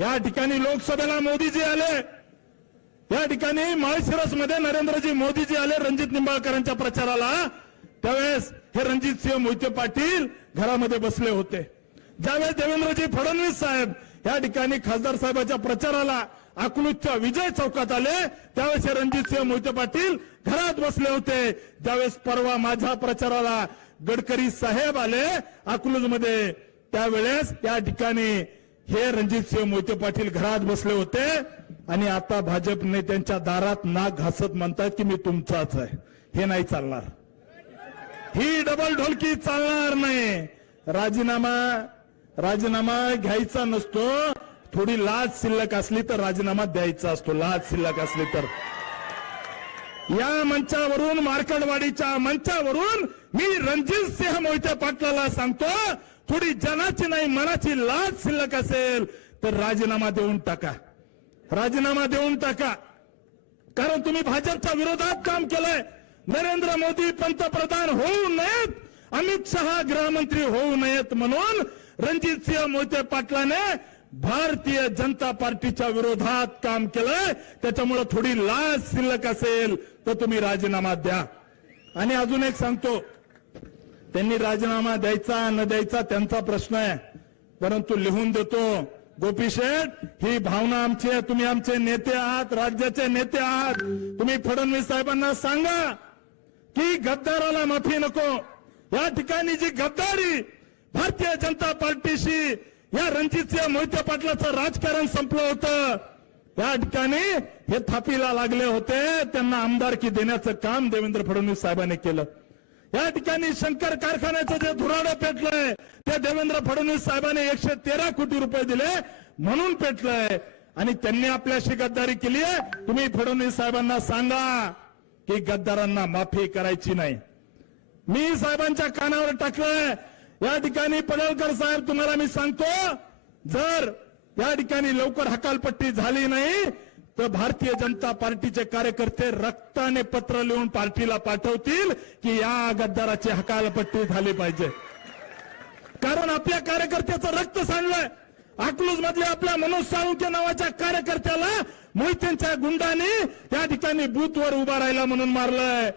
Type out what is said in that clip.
या ठिकाणी लोकसभेला मोदीजी आले, या ठिकाणी माळशिरसमध्ये नरेंद्रजी मोदीजी आले रणजित निंबाळकरांच्या प्रचाराला. त्यावेळेस हे रणजितसिंह मोहिते पाटील घरामध्ये बसले होते. ज्यावेळेस देवेंद्रजी फडणवीस साहेब या ठिकाणी खासदार साहेबांच्या प्रचाराला अकलूजच्या विजय चौकात आले, त्यावेळेस हे रणजितसिंह मोहिते पाटील घरात बसले होते. ज्यावेळेस परवा माझ्या प्रचाराला गडकरी साहेब आले अकलूजमध्ये, त्यावेळेस त्या ठिकाणी हे रणजितसिंह मोहिते पाटील घरात बसले होते. आणि आता भाजप नेत्यांच्या दारात नाक घासत म्हणतात की मी तुमचाच आहे. हे नाही चालणार, ही डबल ढोलकी चालणार नाही. राजीनामा घ्यायचा नसतो, थोडी लाज शिल्लक असली तर राजीनामा द्यायचा असतो. लाज शिल्लक असली तर या मंचावरून, मार्कडवाडीच्या मंचावरून मी रणजितसिंह मोहिते पाटलाला सांगतो, थोडी जनाची नाही मनाची लाज शिल्लक असेल तर राजीनामा देऊन टाका, राजीनामा देऊन टाका. कारण तुम्ही भाजपच्या विरोधात काम केलंय. नरेंद्र मोदी पंतप्रधान होऊ नयेत, अमित शहा गृहमंत्री होऊ नयेत म्हणून रणजितसिंह मोहिते पाटलाने भारतीय जनता पार्टीच्या विरोधात काम केलंय. त्याच्यामुळे थोडी लाज शिल्लक असेल तर तुम्ही राजीनामा द्या. आणि अजून एक सांगतो, त्यांनी राजीनामा द्यायचा न द्यायचा त्यांचा प्रश्न आहे, परंतु लिहून देतो. गोपी शेठ, ही भावना आमची आहे. तुम्ही आमचे नेते आहात, राज्याचे नेते आहात. तुम्ही फडणवीस साहेबांना सांगा की गद्दाराला माफी नको. या ठिकाणी जी गद्दारी भारतीय जनता पार्टीशी या रणजितसिंह मोहिते पाटलाचं राजकारण संपलं होतं, या ठिकाणी हे थापीला लागले होते, त्यांना आमदारकी देण्याचं काम देवेंद्र फडणवीस साहेबांनी केलं. या ठिकाणी शंकर कारखान्याचं जे धुराडं पेटलंय ते देवेंद्र फडणवीस साहेबांनी 113 कोटी रुपये दिले म्हणून पेटलंय. आणि त्यांनी आपल्याशी गद्दारी केली आहे. तुम्ही फडणवीस साहेबांना सांगा की गद्दारांना माफी करायची नाही. मी साहेबांच्या कानावर टाकलंय. या ठिकाणी पडळकर साहेब, तुम्हाला मी सांगतो, जर या ठिकाणी लवकर हकालपट्टी झाली नाही तर भारतीय जनता पार्टीचे कार्यकर्ते रक्ताने पत्र लिहून पार्टीला पाठवतील की या गद्दाराची हकालपट्टी झाली पाहिजे. कारण आपल्या कार्यकर्त्याचं रक्त सांडलंय. अकलूज मधल्या आपल्या मनोज साळुंके नावाच्या कार्यकर्त्याला मोहितेंच्या गुंडांनी त्या ठिकाणी बूथवर उभा राहिला म्हणून मारलंय.